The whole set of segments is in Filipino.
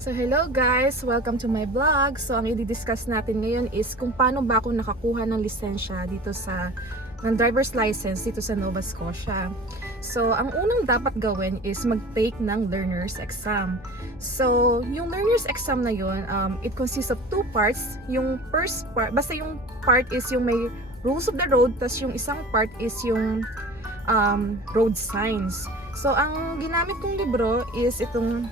So hello guys! Welcome to my vlog. So ang i-discuss natin ngayon is kung paano ba ako nakakuha ng lisensya dito ng driver's license dito sa Nova Scotia. So ang unang dapat gawin is mag-take ng learner's exam. So yung learner's exam na yun, it consists of two parts. Yung first part, basta yung part is yung may rules of the road, tas yung isang part is yung road signs. So ang ginamit kong libro is itong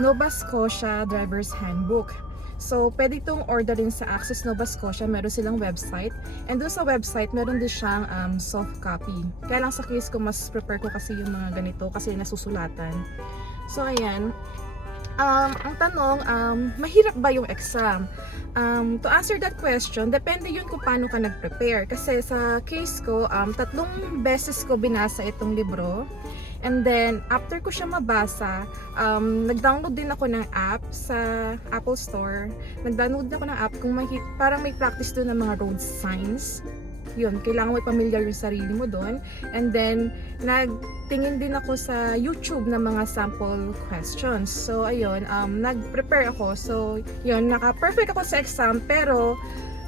Nova Scotia Driver's Handbook. So, pwede itong orderin sa Access Nova Scotia. Meron silang website. And doon sa website, meron din siyang soft copy. Kaya lang sa case ko, mas prefer ko kasi yung mga ganito kasi nasusulatan. So, ayan. Ang tanong, mahirap ba yung exam? To answer that question, depende yun kung paano ka nag-prepare. Kasi sa case ko, 3 beses ko binasa itong libro. And then, after ko siya mabasa, nag-download din ako ng app sa Apple Store. Nag-download din ako ng app kung parang may practice doon ng mga road signs. Yun, kailangan mo i-familiar yung sarili mo doon. And then, nagtingin din ako sa YouTube ng mga sample questions. So, ayun, nag-prepare ako. So, yun, naka-perfect ako sa exam, pero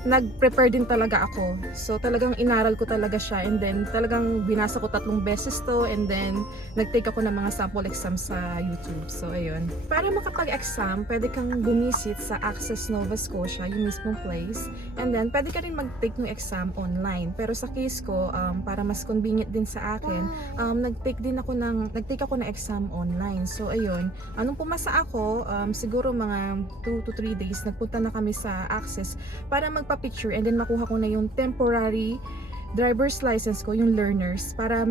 nag-prepare din talaga ako. So talagang inaral ko talaga siya, and then talagang binasa ko 3 beses to, and then nag-take ako ng mga sample exam sa YouTube. So ayun. Para makapag-exam, pwede kang bumisit sa Access Nova Scotia, yung mismong place. And then pwede ka rin mag-take ng exam online. Pero sa case ko, para mas convenient din sa akin, nag-take ako ng exam online. So ayun. Anong pumasa ako, siguro mga 2 to 3 days, nagpunta na kami sa Access para magpa-picture, and then makuha ko na yung temporary driver's license ko, yung learners, para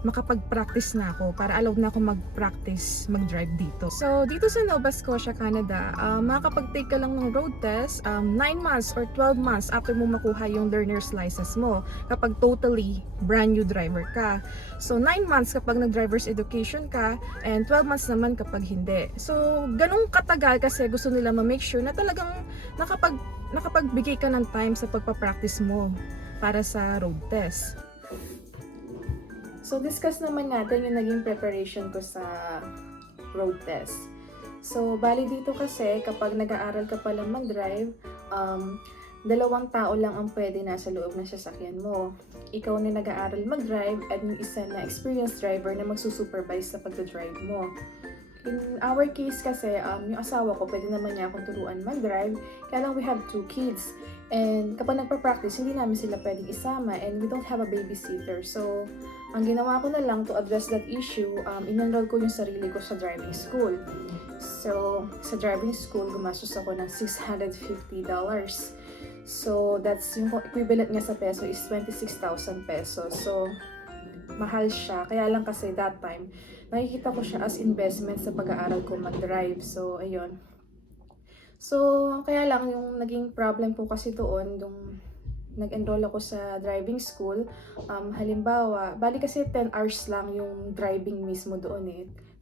makapag-practice na ako, para allowed na ako mag-practice mag-drive dito. So dito sa Nova Scotia, Canada, makakapag-take ka lang ng road test 9 months or 12 months after mo makuha yung learner's license mo, kapag totally brand new driver ka. So 9 months kapag nag-driver's education ka, and 12 months naman kapag hindi. So ganun katagal kasi gusto nila ma-make sure na talagang nakapagbigay ka ng time sa pagpa-practice mo para sa road test. So, discuss naman natin yung naging preparation ko sa road test. So, bali dito kasi, kapag nag-aaral ka pa lang mag-drive, 2 tao lang ang pwede nasa loob ng sasakyan mo. Ikaw na nag-aaral mag-drive, at yung isa na experienced driver na magsusupervise sa pag-drive mo. In our case kasi, yung asawa ko, pwede naman niya akong turuan mag-drive, kaya lang we have 2 kids. And kapag nagpa-practice, hindi namin sila pwedeng isama, and we don't have a babysitter. So, ang ginawa ko na lang to address that issue, in-enroll ko yung sarili ko sa driving school. So, sa driving school, gumastos ako ng $650. So, that's yung equivalent nga sa peso is 26,000 pesos. So, mahal siya. Kaya lang kasi that time, nakikita ko siya as investment sa pag-aaral ko mag-drive. So, ayun. So, kaya lang yung naging problem ko kasi doon, yung nag-enroll ako sa driving school, halimbawa, bali kasi 10 hours lang yung driving mismo doon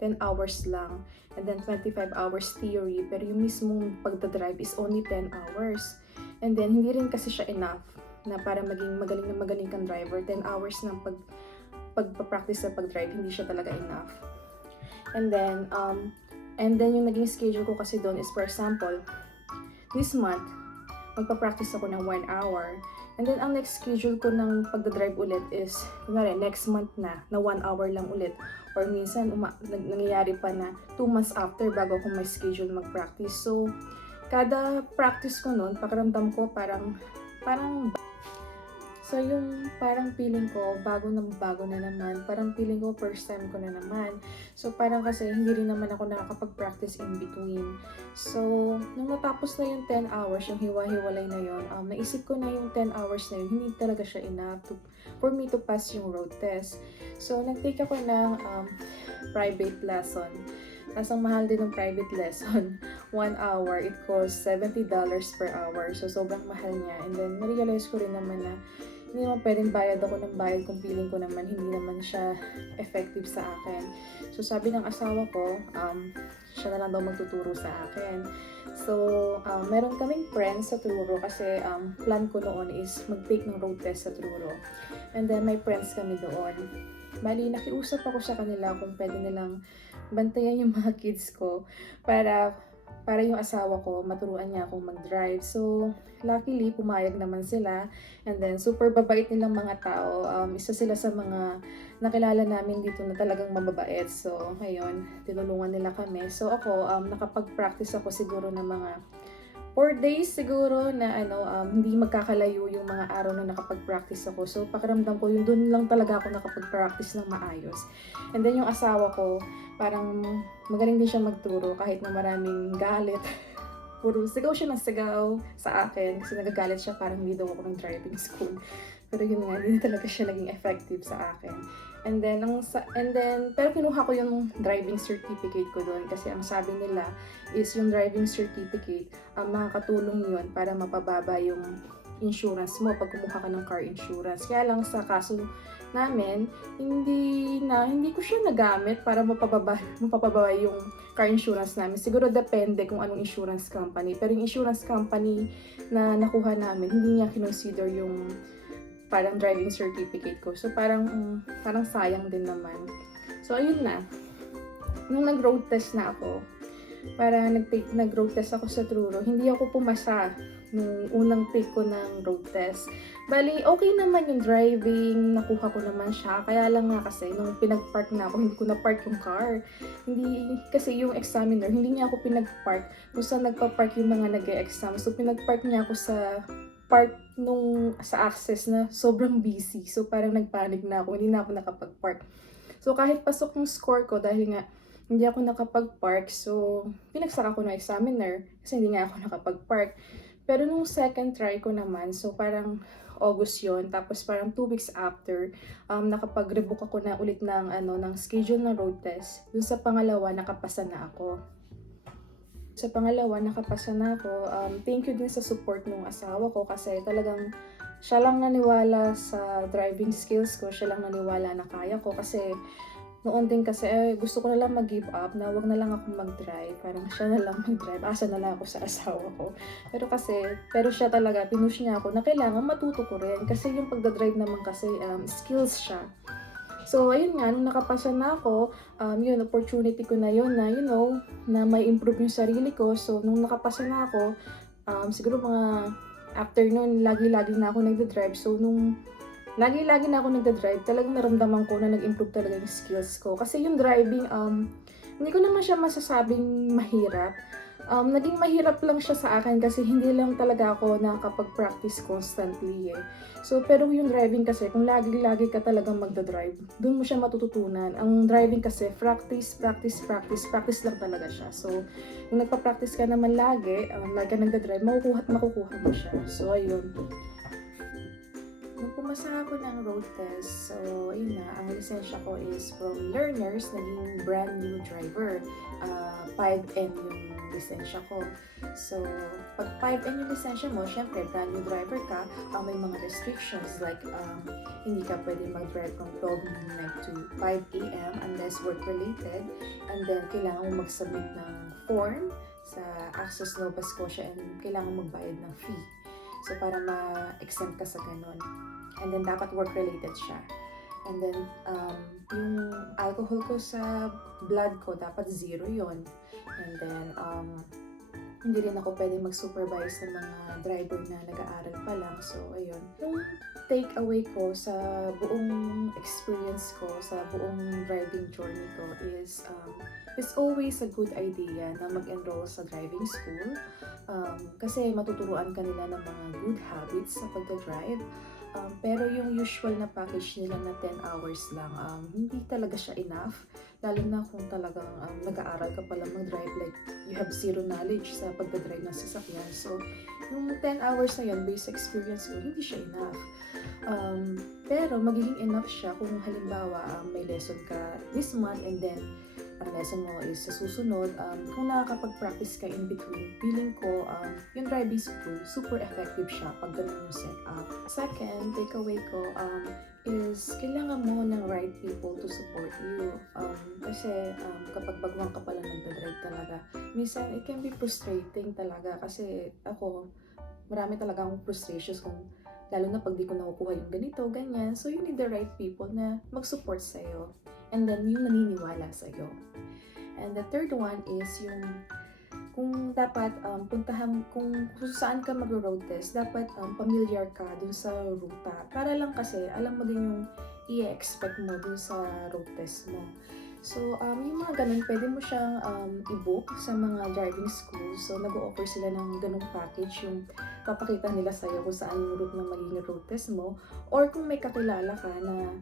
10 hours lang. And then 25 hours theory, pero yung mismong pagdadrive is only 10 hours. And then, hindi rin kasi siya enough na para maging magaling na magaling kang driver. 10 hours ng pagpa-practice sa pag-drive, hindi siya talaga enough. And then yung naging schedule ko kasi doon is, for example, this month, magpa-practice ako ng 1 hour. And then, ang next schedule ko ng pagdadrive ulit is, kunwari, next month na 1 hour lang ulit. Or minsan, nangyayari pa na 2 months after bago ako may schedule mag-practice. So, kada practice ko noon, pakiramdam ko parang so yung parang feeling ko, bago na naman. Parang feeling ko, first time ko na naman. So parang kasi hindi rin naman ako nakakapag-practice in between. So, nung natapos na yung 10 hours, yung hiwa-hiwalay na yun, naisip ko na yung 10 hours na yun, hindi talaga siya enough for me to pass yung road test. So, nag-take ako ng private lesson. Ang mahal din ng private lesson. 1 hour, it costs $70 per hour. So, sobrang mahal niya. And then, na-realize ko rin naman na hindi naman pwedeng bayad ako ng bayad kung feeling ko naman hindi naman siya effective sa akin. So, sabi ng asawa ko, siya na lang daw magtuturo sa akin. So, meron kaming friends sa Truro kasi plan ko noon is mag-take ng road test sa Truro. And then, may friends kami doon. Bali, nakiusap ako sa kanila kung pwede nilang bantayan yung mga kids ko para yung asawa ko maturuan niya akong mag-drive. So, luckily, pumayag naman sila. And then, super babait nilang mga tao. Isa sila sa mga nakilala namin dito na talagang mababait. So, ngayon, tinulungan nila kami. So, ako, nakapag-practice ako siguro ng mga 4 days siguro na hindi magkakalayo yung mga araw na nakapag-practice ako. So, pakiramdam ko, yun doon lang talaga ako nakapag-practice ng maayos. And then yung asawa ko, parang magaling din siya magturo kahit na maraming galit. Puro sigaw siya ng sigaw sa akin kasi nagagalit siya parang hindi daw ako ng driving school. Pero yun nga, hindi talaga siya naging effective sa akin. And then, pero kinuha ko yung driving certificate ko doon kasi ang sabi nila is yung driving certificate, makakatulong yun para mapababa yung insurance mo pag kumuha ka ng car insurance. Kaya lang sa kaso namin, hindi ko siya nagamit para mapababa yung car insurance namin. Siguro depende kung anong insurance company. Pero yung insurance company na nakuha namin, hindi niya kinonsider yung parang driving certificate ko. So parang sayang din naman. So ayun na. Nung nag-road test na ako, para nag-road test ako sa Truro, hindi ako pumasa nung unang take ko ng road test. Bali, okay naman yung driving, nakuha ko naman siya. Kaya lang nga kasi, nung pinag-park na ako, hindi ko na-park yung car. Hindi, kasi yung examiner, hindi niya ako pinag-park kung saan nagpa-park yung mga nag-e-exam. So, pinag-park niya ako sa park sa access na sobrang busy. So, parang nagpanic na ako, hindi na ako nakapag-park. So, kahit pasok yung score ko, dahil nga, hindi ako nakapag-park, so pinagsaka ko ng examiner kasi hindi nga ako nakapag-park. Pero nung second try ko naman, so parang August yon, tapos parang 2 weeks after, nakapag-rebook ako na ulit ng schedule ng road test. Dun sa pangalawa, nakapasa na ako. Sa pangalawa, nakapasa na ako. Thank you din sa support ng asawa ko kasi talagang siya lang naniwala sa driving skills ko, siya lang naniwala na kaya ko kasi noon din kasi gusto ko na lang mag-give up na wag na lang ako mag-drive. Parang siya na lang mag-drive. Asa na lang ako sa asawa ko. Pero siya talaga, pinush niya ako na kailangan matuto ko rin. Kasi yung pagdadrive naman kasi skills siya. So, ayun nga, nung nakapasa na ako, yun, opportunity ko na yun na, na may improve yung sarili ko. So, nung nakapasa na ako, siguro mga after nun, lagi-lagi na ako nagdadrive. So, nung lagi-lagi na ako nagda-drive, talagang naramdaman ko na nag-improve talaga yung skills ko. Kasi yung driving, hindi ko naman siya masasabing mahirap. Naging mahirap lang siya sa akin kasi hindi lang talaga ako nakakapag-practice constantly eh. So, pero yung driving kasi, kung lagi-lagi ka talagang magda-drive, dun mo siya matututunan. Ang driving kasi, practice lang talaga siya. So, kung nagpa-practice ka naman lagi ka nagda-drive, makukuha mo siya. So, ayun. Nung pumasa ako ng road test, so ayun na, ang lisensya ko is from learners, naging brand new driver. 5N yung lisensya ko. So, pag 5N yung lisensya mo, syempre, brand new driver ka, may mga restrictions like hindi ka pwede mag-drive from 12 midnight to 5 a.m. unless work-related. And then, kailangan mo mag-submit ng form sa Access Nova Scotia and kailangan magbayad ng fee. So, para ma-exempt ka sa ganun. And then, dapat work-related siya. And then, yung alcohol ko sa blood ko, dapat 0 yon. And then, hindi rin ako pwede mag-supervise ng mga driver na nag-aaral pa lang. So, ayun. Yung take-away ko sa buong experience ko, sa buong driving journey ko is, it's always a good idea na mag-enroll sa driving school. Kasi matuturuan ka nila ng mga good habits sa pagdadrive. Pero yung usual na package nila na 10 hours lang, hindi talaga siya enough. Lalo na kung talagang nag-aaral ka pala mag-drive, like you have zero knowledge sa pagdadrive ng sasakyan. So, yung 10 hours na yun, based experience ko, hindi siya enough. Pero magiging enough siya kung halimbawa may lesson ka this month and then ang lesson mo is sa susunod, kung nakakapag-practice ka in between, feeling ko, yung driving school, super effective siya pag ganun yung setup. Second, takeaway ko, is kailangan mo ng right people to support you. Kasi kapag bagwang ka pala nagdadrive talaga, minsan it can be frustrating talaga kasi ako, marami talaga akong frustrations kung Lalo na pag di ko nakukuha yung ganito, ganyan. So, you need the right people na mag-support sa'yo. And then, yung naniniwala sa'yo. And the third one is yung kung dapat puntahan, kung saan ka mag-road test, dapat familiar ka dun sa ruta. Para lang kasi, alam mo din yung i-expect mo dun sa road test mo. So, yung mga ganun, pwede mo siyang i-book sa mga driving schools. So, nag-o-offer sila ng ganung package, yung papakita nila sa'yo kung saan yung route na magiging road test mo. Or kung may kakilala ka na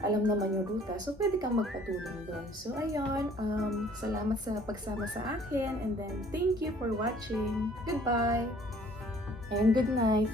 alam naman yung ruta, so pwede kang magpatulong doon. So, ayun, salamat sa pagsama sa akin, and then thank you for watching. Goodbye! And good night!